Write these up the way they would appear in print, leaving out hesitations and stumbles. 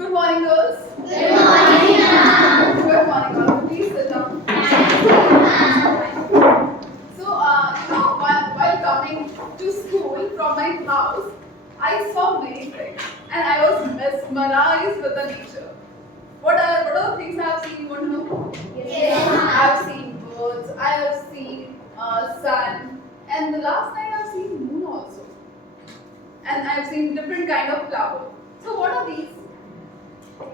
Good morning, girls. Good morning, ma'am. Good morning, all. Please sit down. So, while coming to school from my house, I saw many things, and I was mesmerized with the nature. What are the things I have seen? You want to know? Yes, I ma'am. have seen birds. I have seen sun, and the last night I have seen moon also, and I have seen different kind of flower. So, what are these?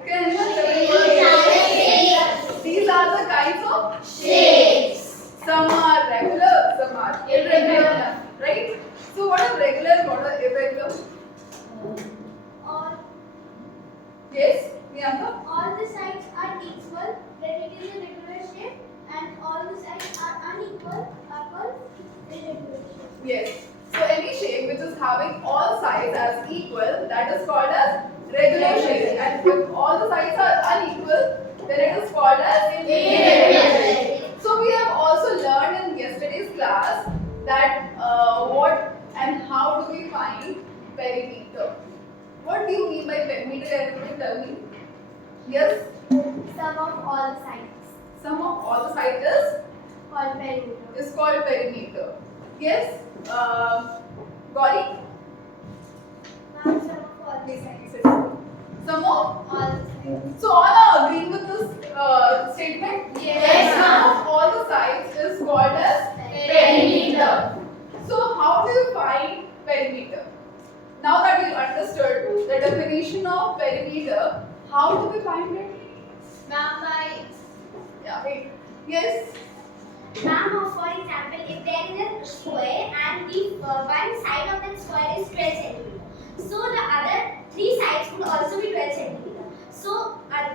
Can anyone tell me what are these? These are the kinds of Shapes. some are regular, some are irregular, right? So what are regular and what are irregular? All, Yes, Priyanka? all the sides are equal, then it is a regular shape, and all the sides are unequal, are called irregular shape. Yes. So any shape which is having all sides as equal, that is called as regular shape. And if all the sides are unequal, then it is called as irregular shape. So we have also learned in yesterday's class that what and how do we find perimeter. What do you mean by perimeter? Can you tell me? Yes, Sum of all the sides sum of all the sides called perimeter. is called perimeter. Yes, Gauri, Ma'am, sum of all the please sides. sit down. Sum of. All the sides. So all are agreeing with this statement? Yes, Sum ma'am. of all the sides is called as Perimeter. So how do you find perimeter? Now that you understood the definition of perimeter, how do we find it? Ma'am, by Yeah, wait. Yes. Ma'am, for example, if there is a square and the one side of that square is 12 centimeter, so the other three sides would also be 12 centimeter. So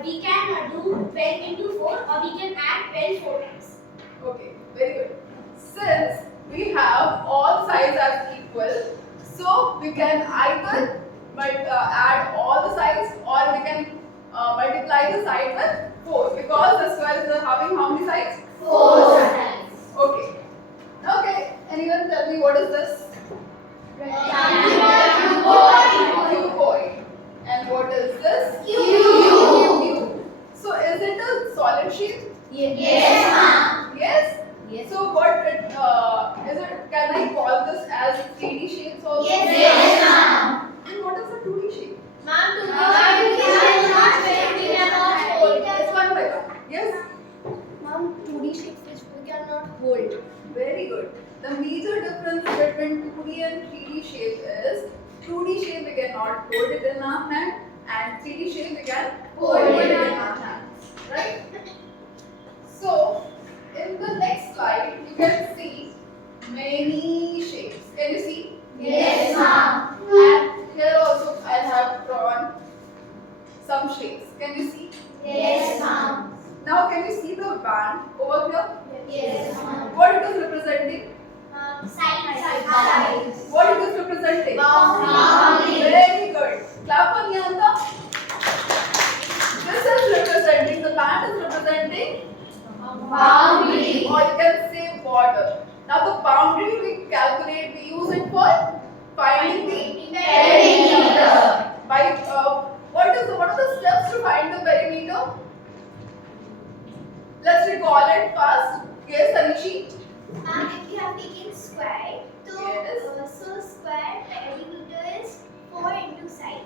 we can do 12 into 4, or we can add 12 4 times. Okay, very good. Since we have all sides as equal, so we can either add all the sides or we can multiply the side with 4 because the square is having how many sides? 4 sides. Okay. Okay. Anyone tell me what is this? Cuboid. And what is this? Cube. So is it a solid shape? Yes, ma'am. Yes. Yes. So what is it? Can I call this as 3D shapes also? Yes, ma'am. And what is a 2D shape? Ma'am, to we cannot hold. It's one by one. Yes. Ma'am, 2D shapes which we cannot hold. Very good. The major difference between 2D and 3D shape is 2D shape we cannot hold it in our hand and 3D shape we can hold it in our hand. Right? So, in the next slide, you can see many shapes. Can you see? Yes, ma'am. And here also I have drawn some shapes. Can you see? Yes, ma'am. Now, can you see the band over here? Yes, ma'am. What it is representing? Side. What it is representing? Boundary. Very good. Clap for Niyanta. This is representing, the band is representing Boundary. or you can say border. Now the boundary we calculate, we use it for finding the Perimeter. By what are the steps to find the perimeter? Let's recall it first. Yes, Tanishi. Ma'am, if you have taken square, so, Yes. so square perimeter is 4 into side.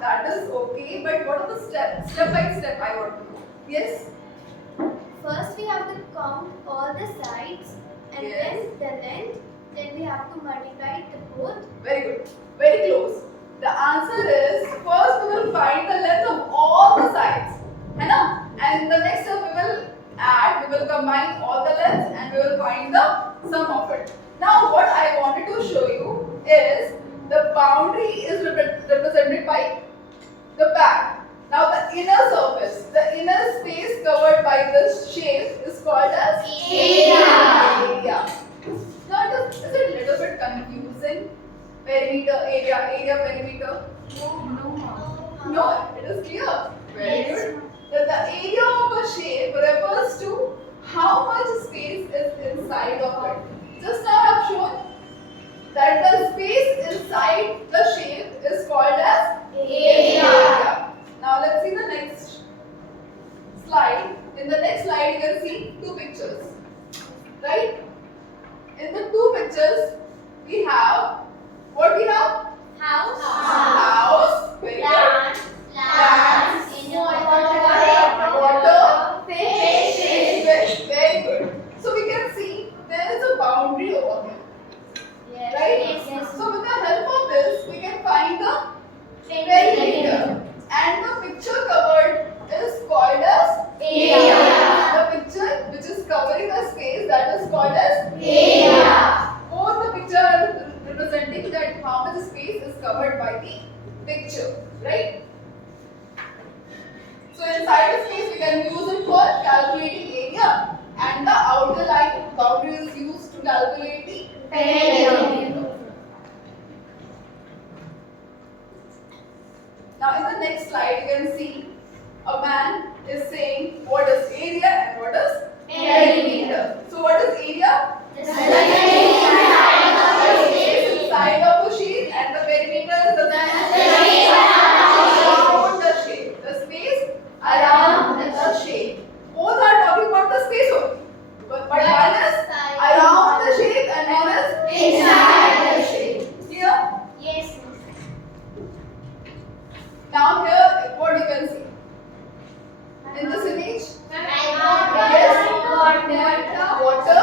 That is okay. But what are the steps? Step by step, I want to know. Yes. First, we have to count all the sides, and Yes. then the length. Then we have to multiply the both. Very good. Very close. The answer is first we will find the length of all the sides. है ना? And in the next step we will add, we will combine all the lengths and we will find the sum of it. Now what I wanted to show you is the boundary is represented by the band. Now the inner surface, the inner space covered by this shape is called as area. Now is it a little bit confusing? Perimeter, area, perimeter. No, it is clear. Very Yes. good. The area of a shape refers to how much space is inside of it. Just now I have shown that the space inside the shape is called as area. can use it for calculating area, and the outer line boundary is used to calculate the perimeter. Now in the next slide you can see a man is saying what is area and what is perimeter. So what is area? The space inside of a sheet, and the perimeter is the space around the shape. The space around the shape. Both are talking about the space only. But one is around the shape and one is inside the shape. Clear? Yes. Now here what you can see. In this image, yes, water,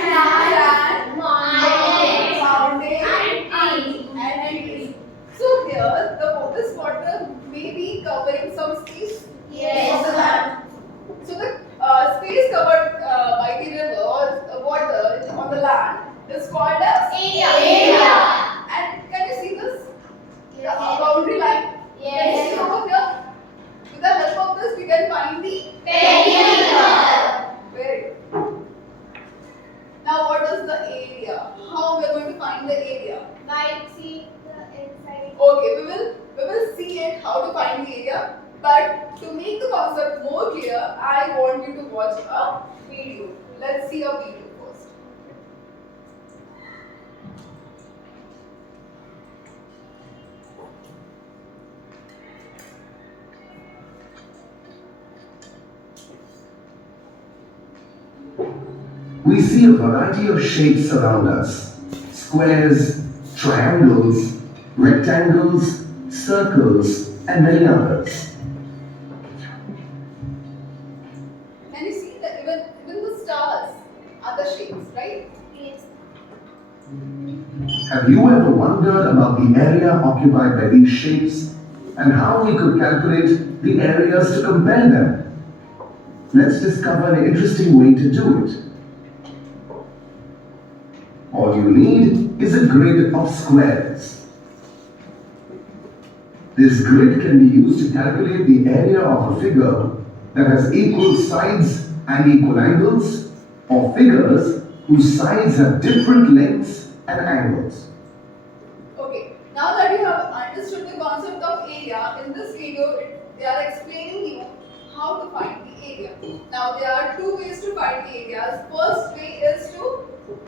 sand, mountain, and trees. So here, this water may be covering some space of the land. So the space covered by the river or water on the land is called as area. And can you see this? The boundary line. Can you see over here? With the help of this, we can find the perimeter. Very good. Now, what is the area? How we are going to find the area? By seeing the inside. Okay, we will see it how to find the area. But to make the concept more clear, I want you to watch a video. Let's see a video first. We see a variety of shapes around us: squares, triangles, rectangles, circles, and many others. Can you see that even the stars are the shapes, right? Yes. Have you ever wondered about the area occupied by these shapes and how we could calculate the areas to compare them? Let's discover an interesting way to do it. All you need is a grid of squares. This grid can be used to calculate the area of a figure that has equal sides and equal angles, or figures whose sides have different lengths and angles. Okay, now that you have understood the concept of area, in this video they are explaining you how to find the area. Now there are two ways to find the areas. First way is to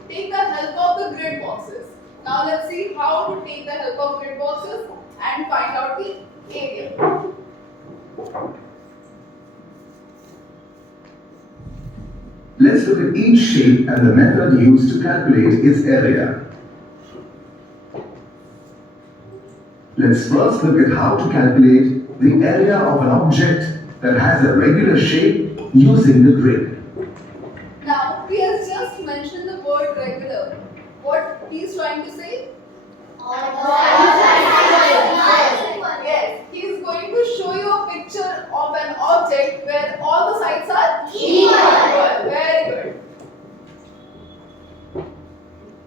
take the help of the grid boxes. Now let's see how to take the help of grid boxes and find out the area. Let's look at each shape and the method used to calculate its area. Let's first look at how to calculate the area of an object that has a regular shape using the grid. Now he has just mentioned the word regular. What he is trying to say? Yes, he is going to show you a picture of an object where all the sides are equal. Very good.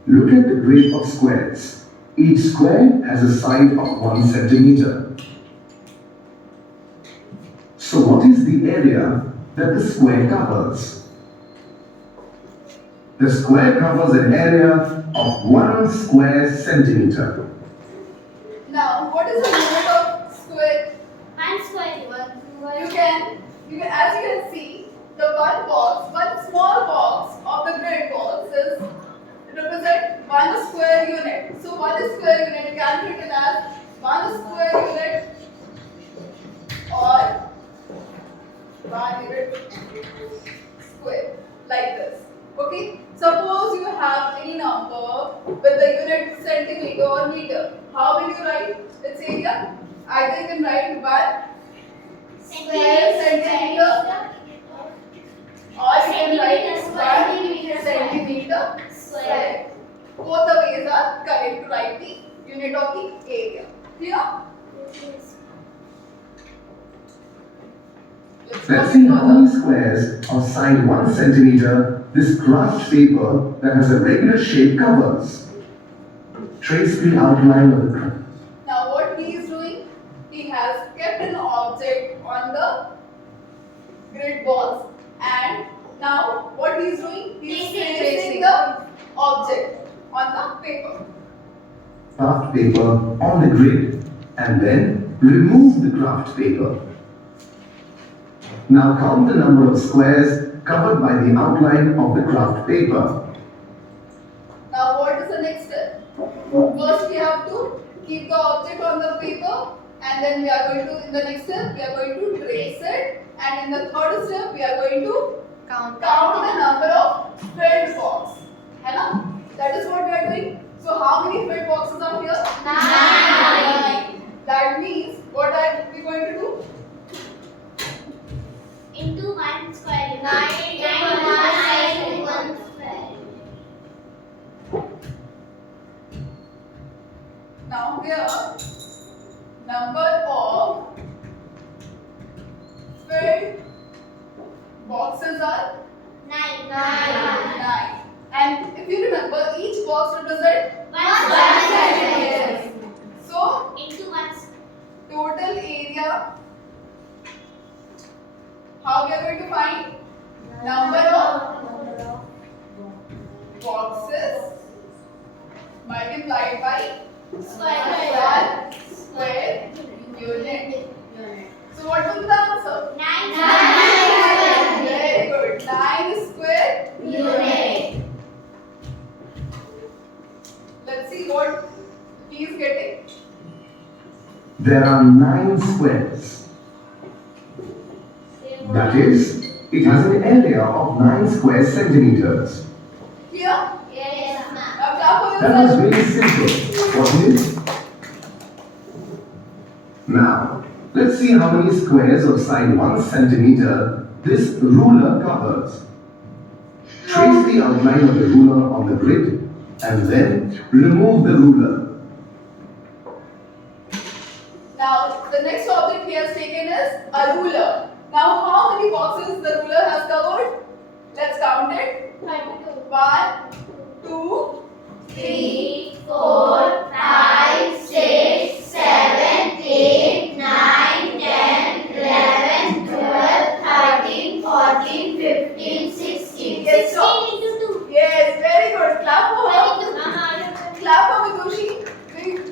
Look at the grid of squares. Each square has a side of 1 centimeter. So what is the area that the square covers? The square covers an area of 1 square centimeter. Now, what is the unit of square? 1 square. As you can see, the one small box of the grid box is represent 1 square unit. So 1 square unit calculated as 1 square unit or 1 unit square, like this. Okay. Suppose you have any number with the unit centimeter or meter. How will you write its area? Either you can write 1 square centimeter, or you can write 1 centimeter square. Both the ways are correct to write the unit of the area. Clear? Let's see how many squares of side 1 centimeter this crushed paper that has a regular shape covers. Trace the outline of the crust. Now what he is doing? He has kept an object on the grid box. And now what he is doing? He is Tracing. tracing the object on the paper. Craft paper on the grid and then remove the craft paper. Now count the number of squares covered by the outline of the craft paper. Now what is the next step? First we have to keep the object on the paper, and then we are going to, in the next step, we are going to trace it, and in the third step we are going to count the number of filled box. है ना? That is what we are doing. So how many filled boxes are here? 9. That means what are we going to do? Into one square unit. 9 Nine one square. Now here, number of filled boxes are 9. 9. And if you remember, each box represents One centimeter. So into one square. total area, how we are going to find? Number of boxes multiplied by Square. 1 square unit. So what will be the answer? 9 Very good. 9 square unit. Let's see what he is getting. There are 9 squares. That is, it has an area of 9 square centimeters. Here, Yes, ma'am. now clap for That was yourself. really simple, wasn't it? Now, let's see how many squares of side 1 centimeter this ruler covers. Trace the outline of the ruler on the grid and then remove the ruler. Now, the next object he has taken is a ruler. Now, how many boxes the ruler has covered? Let's count it. 1, 2, 3, 4, 5, 6, 7, 8, 9, 10, 11, 12, 13, 14, 15, 16. Yes, so- 16 into 2. Yes, very good. Clap for her. 22. Clap for Vitushi.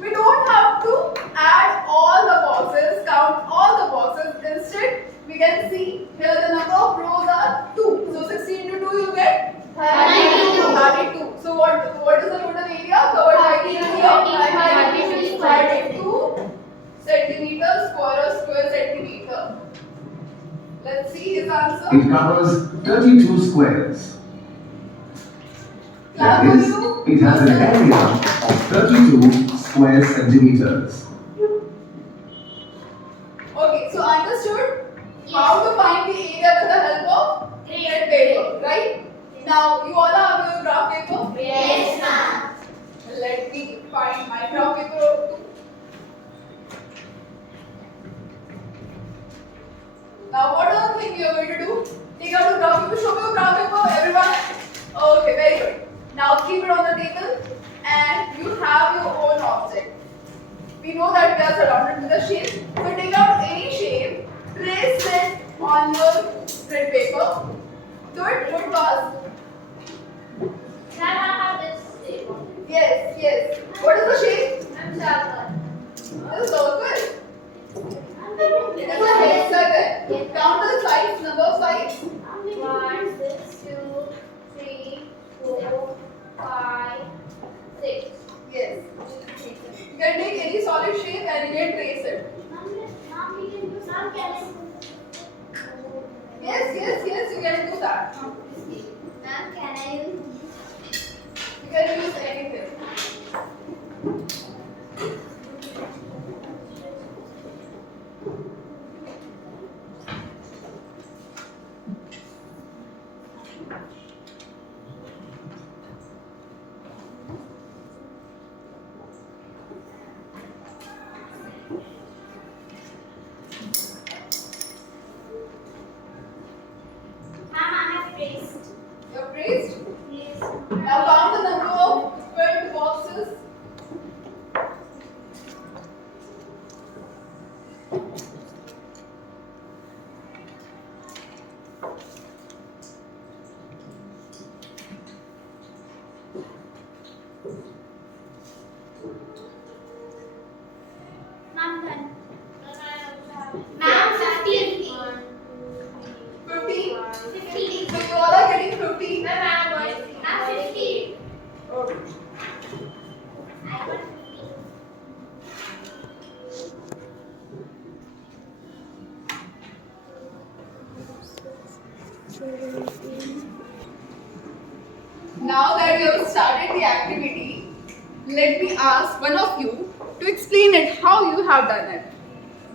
We don't have to add all the boxes, count all the boxes. Instead, we can see here the number of rows are 2. So 60 into 2 you get 32. 32. So what is the total area covered by the area? 32 centimeters square centimeter. Let's see his answer. It covers 32 squares. Clap That for is, you. it has an area of 32 square centimeters. Okay, so understood how to find the area with the help of grid paper, right? Now you all have your graph paper. Yes, ma'am. Let me find my graph paper too. Now what other thing you are going to do? Take out your graph paper. Show me your graph paper, everyone. Okay, very good. Now keep it on the table, and you have your own object. We know that we are surrounded with a shape. So take out any shape, trace it on your grid paper. Do it fast. Can I have this? Yes. What is the shape? I'm circle. It's a circle. It is a hexagon. Count the sides, number of sides. 1, 2, 3, 4, 5, 6. Yes. You can take any solid shape and you can trace it. Mom, we can do some Yes, you can do that. Ma'am, can I use? You can use anything. Ma'am, I have traced. You're traced. Yes. Now count the number of filled boxes. Ma'am, 15. 15. 15. So you all are getting 15. Ma'am, 15. Okay. I got 15. Now that we have started the activity, let me ask one of you to explain it how you have done it.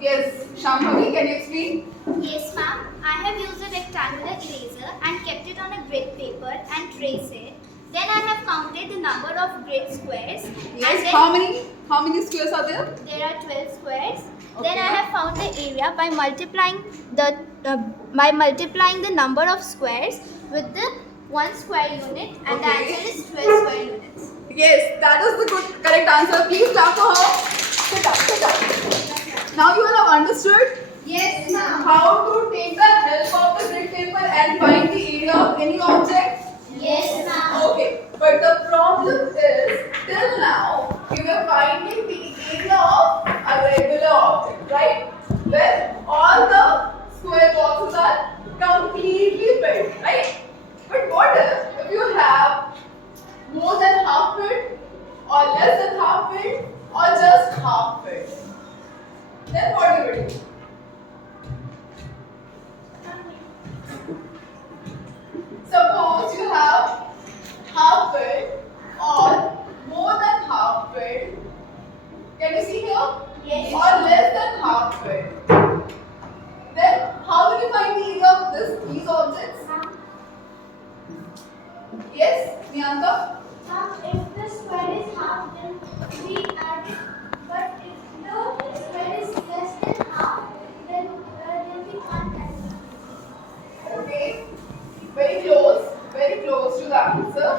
Yes, Shambhavi, can you explain? Yes, ma'am. I have used a rectangular eraser and kept it on a grid paper and traced it. Then I have counted the number of grid squares. Yes. And then How many squares are there? there are 12 squares. Okay. Then I have found the area by multiplying the number of squares with the 1 square unit, and the Okay. answer is 12 square units. Yes, that is the correct answer. Please clap for her. Sit up, sit up. Now you all have understood Yes, ma'am. how to take the help of the grid paper and find the area of any object. Yes, ma'am. Okay, but the problem is till now we were finding the area of a regular object, right? Where all the square boxes are completely filled, right? But what if you have more than half filled, or less than half filled, or just half filled? Then what do you do? Suppose you have half filled or more than half filled. Can you see here? Yes. Or less than half filled. Then how will you find the area of these objects? Yes, Niyanta? If the square is half, then we add it. But if the square is less than half, then we can't add it. Okay. Very close to the answer.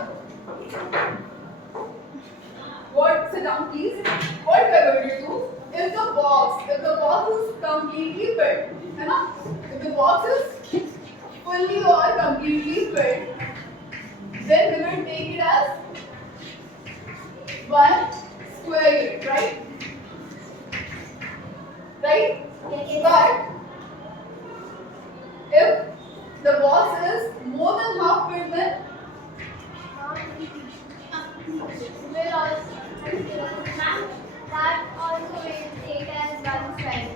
What? Sit down, please. What we are going to do? If the box is completely filled, है ना? If the box is fully or completely filled, then we will take it as 1 square unit, right? Right? Yes. But if the box is more than half filled, then Will also ma'am, that also will take as 1 square.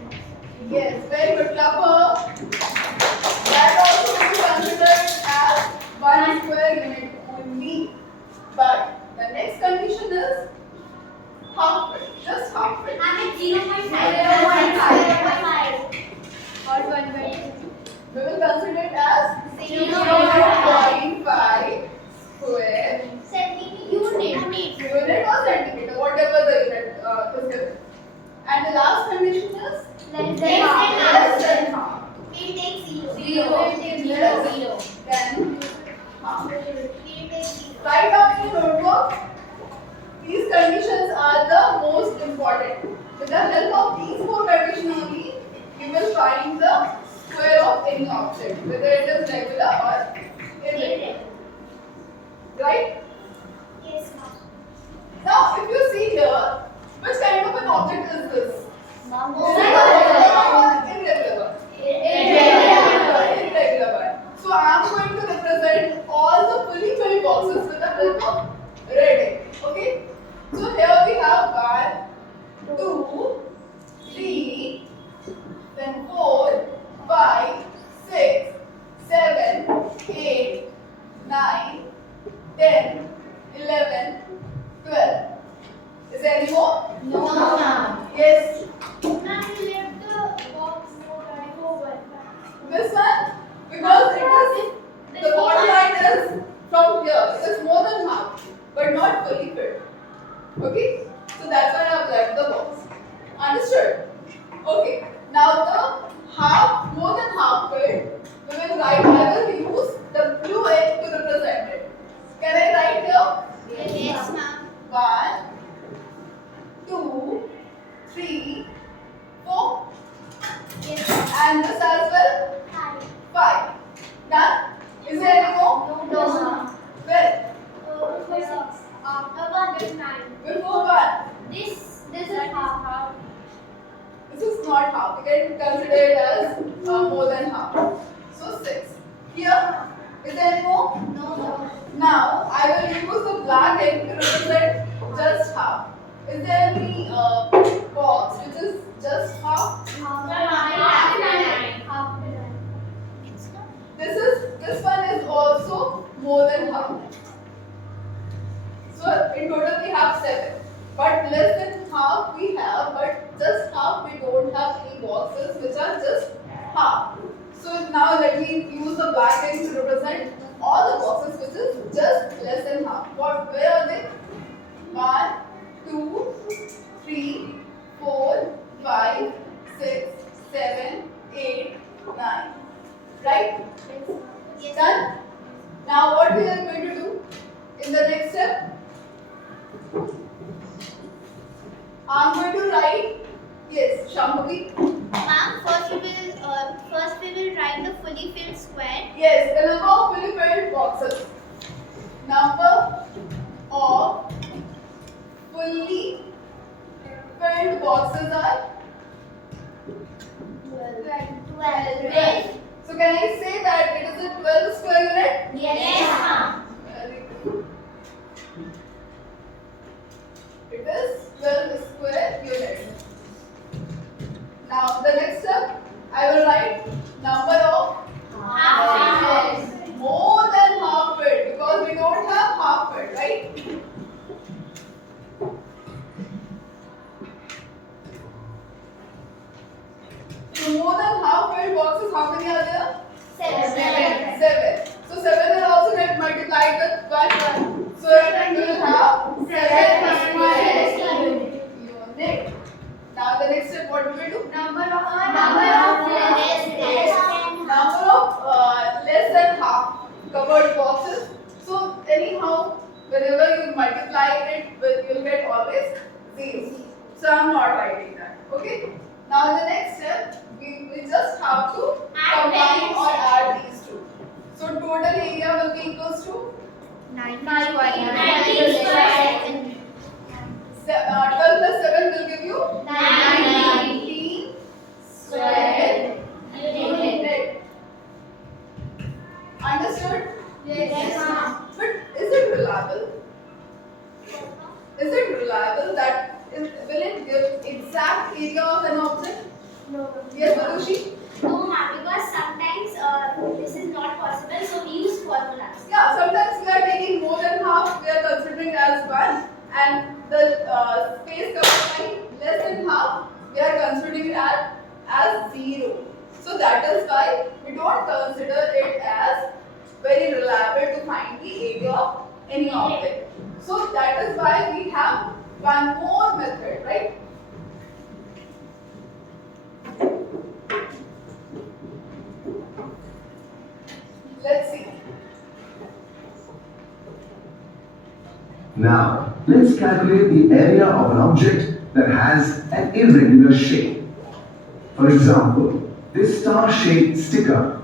yes, very good, clapper. That also will be considered as 1 square unit only. But the next condition is half filled, just half filled. I'm at 0.5. 0.5. Or 1.5. We will consider it as 0.5 0.5 square unit. unit or centimeter, whatever the unit is given. And the last condition is Less less than half. We'll take 0. Zero. We'll take Yes. 0. Then half. We'll take 0. Write down in your notebook. These conditions are the most important. With the help of these 4 conditions only, you will find the square of any object, whether it is regular or irregular. Right? Yes, ma'am. Now, if you see here, which kind of an object is this? Irregular. Irregular one. So I am going to represent all the fully filled boxes with the help of red ink. Okay? So here we have 1, 2, 3, then 4, 5, 6, 7, 8, 9, 10, 11, 12. Is there any more? No, ma'am. Yes. Ma'am, you left the box over. This one? Because it is, the borderline is from here. It is more than half, but not fully filled. Okay? So that's why I have left the box. Understood? Okay. Now the half, more than half filled, we will write, I will use the blue ink to represent it. Can I write here? Yes, ma'am. 1, 2, 3, 4. Yes. And this as well? 5. Done? Is there any more? No, ma'am. Where? After 1 is 9. Before 1. This is half. This is not half. We can consider it as more than half. So 6. Here, is there any more? No. Now, I will use the black ink to represent just half. Is there any box which is just half? This one is also more than half. So in total we have 7. But less than half we have, but just half we don't have any boxes which are just half. So now let me use the black ink to represent all the boxes which is just less than half. Where are they? 1, 2, 3, 4, 5, 6, 7, 8, 9. Right? Yes. Done? Now what we are going to do in the next step? I'm going to write, yes, Shambhavi. Ma'am, first we will write the fully filled square. Yes, the number of fully filled boxes. Number of fully filled boxes are 12. So can I say that it is a 12 square unit? Yes, ma'am. Very good. It is 12 square units. Now the next step, I will write number of Half. more than half filled because we don't have half filled, right? So more than half filled boxes, how many are there? 7. So 7 will also get multiplied with 1. So we will have 7 square unit. Now the next step, what do we do? Number of Less than half covered boxes. So anyhow, whenever you multiply it with, you'll get always 0. So I'm not writing that. Okay. Now the next step, we just have to combine or add these two. So total area will be equals to 90 12 plus 7 will give you 19 square unit. Understood? Yes, ma'am. But is it reliable? Is it reliable that will it give exact area of an object? No. Yes, Manushi? No, ma'am, because sometimes this is not possible, so we use formulas. Yeah, sometimes we are taking more than half, we are considering as 1, and the space covered by less than half, we are considering it as 0. So that is why we don't consider it as very reliable to find the area of any object. So that is why we have one more method, right? Let's see. Now, let's calculate the area of an object that has an irregular shape. For example, this star-shaped sticker.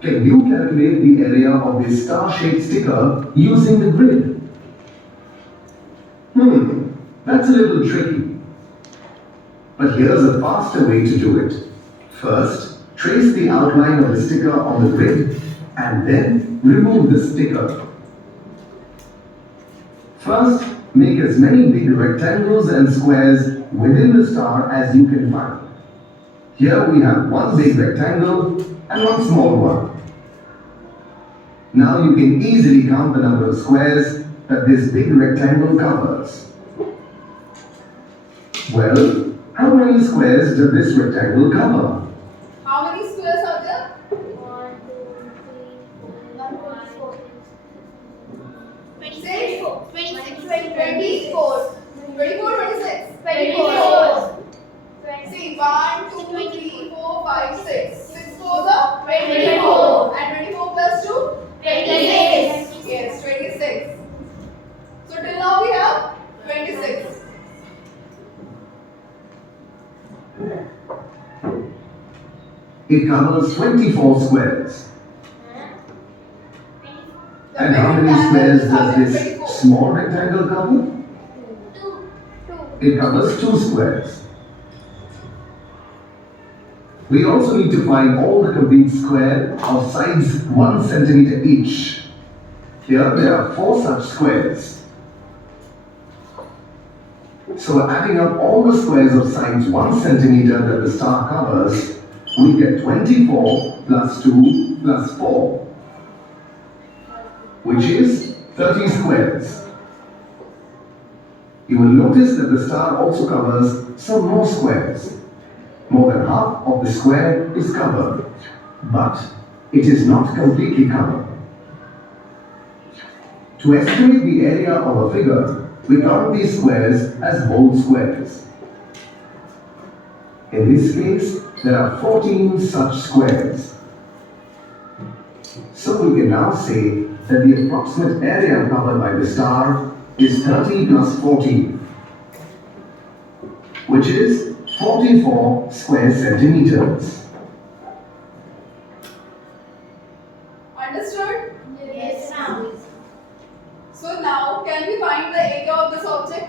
Can you calculate the area of this star-shaped sticker using the grid? That's a little tricky. But here's a faster way to do it. First, trace the outline of the sticker on the grid and then remove the sticker. First, make as many big rectangles and squares within the star as you can find. Here we have one big rectangle and one small one. Now you can easily count the number of squares that this big rectangle covers. Well, how many squares does this rectangle cover? How many squares are there? 1, 2, 3, 4, 1, 4, 26. 26. 24. 24, 26. 24. See, 1, 2, 3, 4, 5, 6. 6 fours are 24. And 24 plus 2? 26. Yes, 26. So till now we have 26. It covers 24 squares. The And how many rectangles squares are does 24. this small rectangle cover? 2. It covers 2 squares. We also need to find all the complete square of sides 1 centimeter each. Here there are 4 such squares. So adding up all the squares of sides 1 centimeter that the star covers, we get 24 plus 2 plus 4, which is 30 squares. You will notice that the star also covers some more squares. More than half of the square is covered, but it is not completely covered. To estimate the area of a figure, we count these squares as whole squares. In this case, there are 14 such squares. So we can now say that the approximate area covered by the star is 30 plus 14, which is 44 square centimeters. Understood? Yes, ma'am. So now, can we find the area of this object?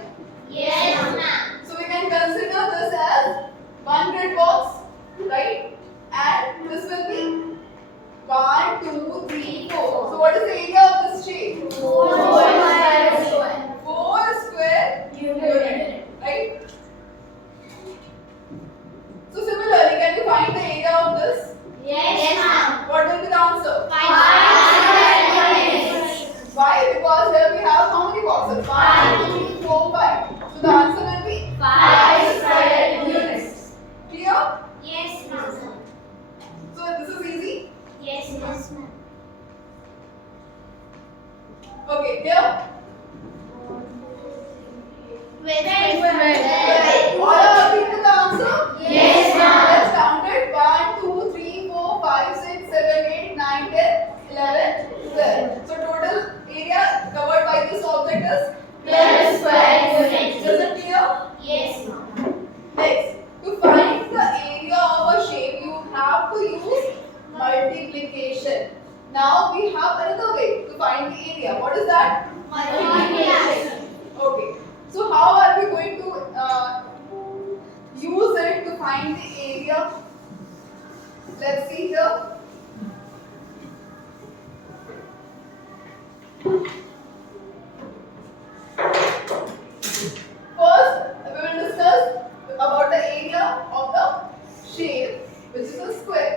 Yes, ma'am. So we can consider this as one grid box, right? And this will be 1, 2, 3, 4. So what is the area of this shape? 4 square. 4 square unit, right? So similarly, can you find the area of this? Yes, ma'am. What will be the answer? 5 units. Why? Because here we have how many boxes? 1, 2, 3, 4, 5. So the answer will be 5 square units. Clear? Yes, ma'am. So this is easy. Yes, ma'am. Okay, here. 12. All are happy with the answer? Yes, ma'am. Let's count it. 1, 2, 3, 4, 5, 6, 7, 8, 9, 10, 11, 12. So total area covered by this object is 12 square units. Is it clear? Yes, ma'am. Next, to find the area of a shape, you have to use multiplication. Now we have another way to find the area. What is that? Multiplication. Okay. So how are we going to use it to find the area? Let's see here. First, we will discuss about the area of the shape, which is a square.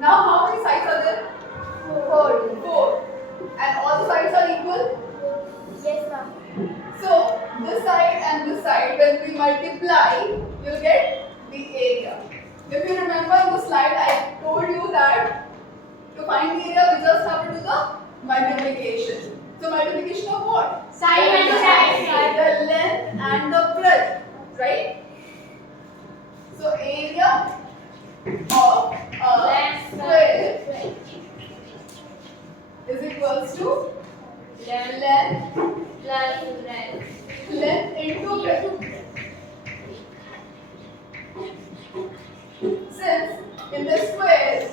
Now, how many sides are there? 4. And all the sides are equal? Yes, ma'am. So, this side and this side, when we multiply, you'll get the area. If you remember in the slide, I told you that to find the area, we just have to do the multiplication. So, multiplication of what? Side and side. The length and the breadth, right? So, area of a square is equals to length into breadth. Since in the square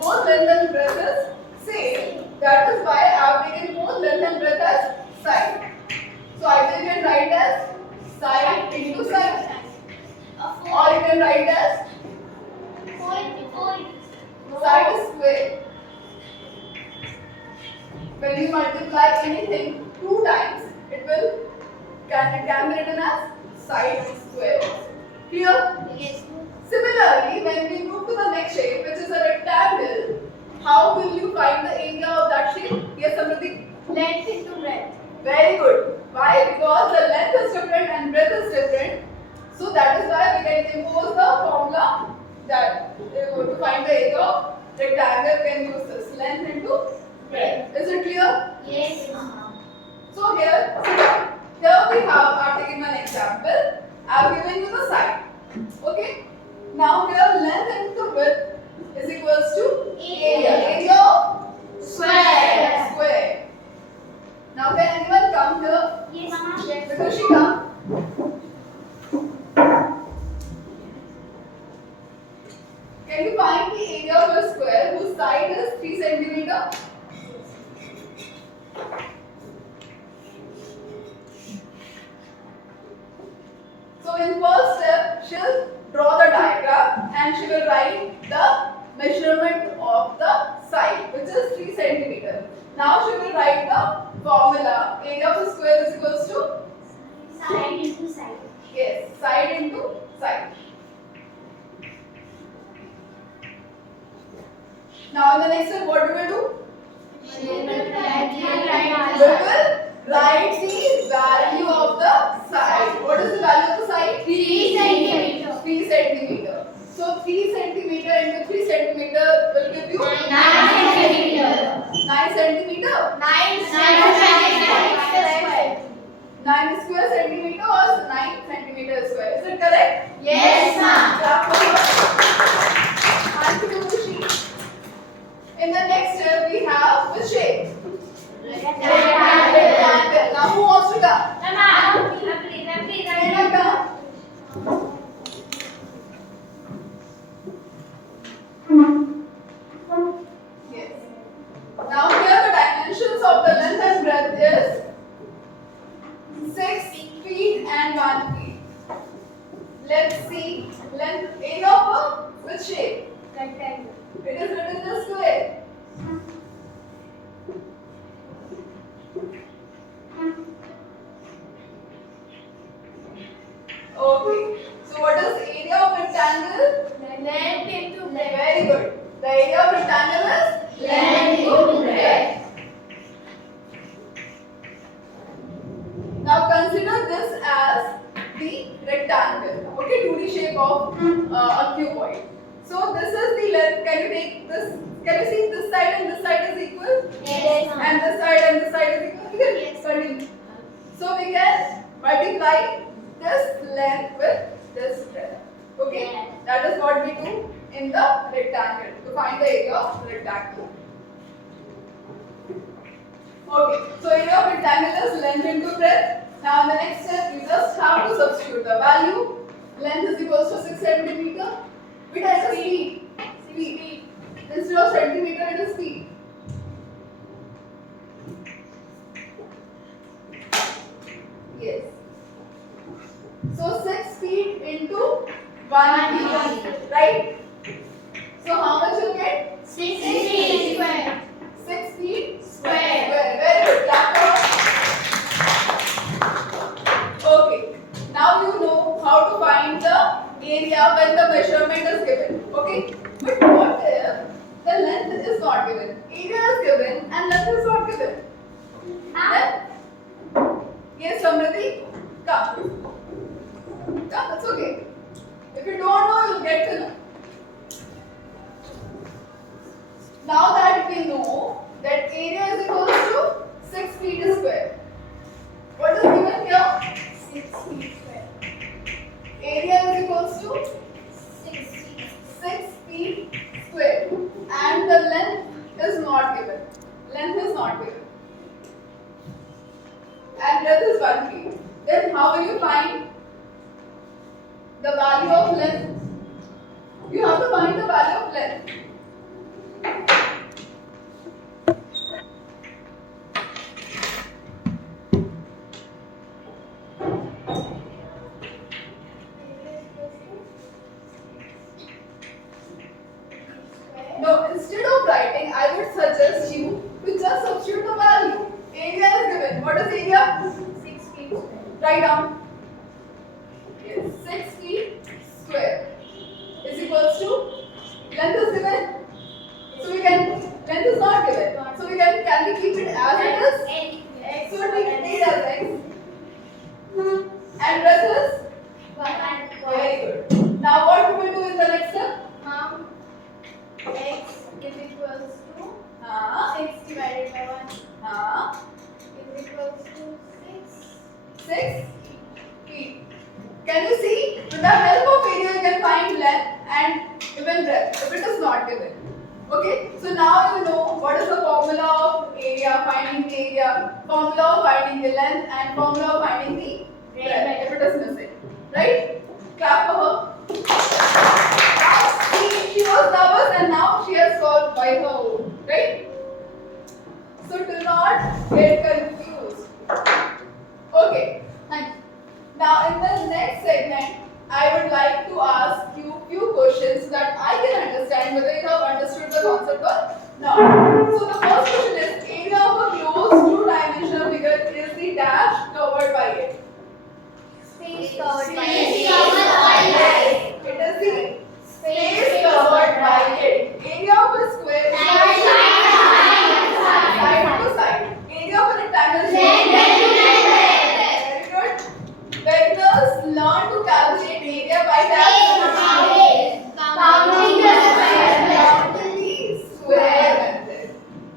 both length and breadth is same, that is why I have taken both length and breadth as side. So either you can write as side into side, or you can write as side square. When you multiply anything 2 times, it can be written as side square. Clear? Yes. Similarly, when we move to the next shape, which is a rectangle, how will you find the area of that shape? Yes, Samriddhi? Length into breadth. Very good. Why? Because the length is different and breadth is different. So that is why we can impose the formula that to find the area of rectangle, we can use this length into breadth. Is it clear? Yes, ma'am. So here we have, I have taken one example. I have given you the side. Okay. Now here length into width is equals to area of square. Now can anyone come here? Yes, ma'am. Vitushika. Can you find the area of a square whose side is 3 centimeter? So in first step, she'll draw the diagram and she will write the measurement of the side, which is 3 centimeters. Now she will write the formula. Area of a square is equals to Side into side. yes, side into side. Now in the next step, what do we do? We will write the value of the side. What is the value of the side? 3 centimeters. 3 centimeter. So 3 centimeter into 3 centimeter will give you 9 centimeters. 9 centimeter. 9 centimeters. 9 square centimeter or 9 centimeter square. Is it correct? Yes, ma'am. Clap for her. And to do the sheet. In the next step, we have which shape? Rectangle. Now who wants to come? Can you come? Yes. Now here the dimensions of the length and breadth is 6 feet and 1 feet. Let's see length area of a which shape? Rectangle. It is written in the square. Okay. So what is area of rectangle? Length into breadth. Very good. The area of rectangle is Length into breadth. Now consider this as the rectangle. Okay, 2D shape of a cuboid. So this is the length. Can you take this? Can you see this side and this side is equal? Yes, ma'am. And this side and this side is equal? We can Yes. continue. So we can multiply this length with this breadth. Okay? Yes. That is what we do in the rectangle to find the area of rectangle. Okay, so area of rectangle is length into breadth. Now in the next step, we just have to substitute the value. Length is equals to 6 centimeter. We take feet. Feet. Instead of centimeter, it is feet. Yes. So 6 feet into 1 feet, right? So how much you get? 6 feet square. 6 feet Square. Very good. Clap for us. Okay. Now you know how to find the area when the measurement is given. Okay. But what if the length is not given? Area is given and length is not given. Then, yes, Samriti, come. Come, that's okay. If you don't know, you'll get to know. Now that we know that area is equal to 6 feet square. What is given here? 6 feet square. Area is equal to 6 feet. 6 feet square. And the length is not given. Length is not given. And breadth is 1 feet. Then how will you find the value of length? You have to find the value of length. No, instead of writing, I would suggest you to just substitute the value. Area is given. What is area? 6 feet square. Write down. Yes, 6 feet square is equals to length is given. So we can length is not given. So we can we keep it as it is? X. So we can take it as x. And breadth is very good. Now what we will do in the next step? X is equals to Ah, 6 divided by 1 ah, is equals to 6. 6 feet. Can you see? With the help of area, you can find length and even breadth if it is not given. Okay, so now you know what is the formula of area, finding the area, formula of finding the length, and formula of finding the breadth if it is missing. Right? Clap for her. Now she was nervous and now she has solved by her own. Right? So do not get confused. Okay, thank you. Now in the next segment, it good? No. So the first question is, area of a closed two-dimensional figure is the dash covered by it. Space covered by It is the space covered by it. Area of a square is side to side. Area of a rectangle is very good. Beginners learn to calculate area by counting the square method.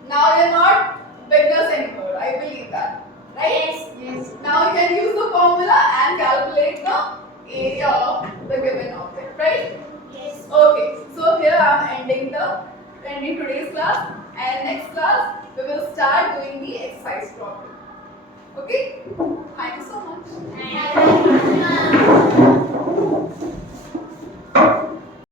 Now you're not beginners anymore. I believe that, right? Yes. Now you can use the formula and calculate the area of the given object, right? Yes. Okay, so here I am ending today's class, and next class we will start doing the exercise problem. Okay? Thank you so much. Thank you.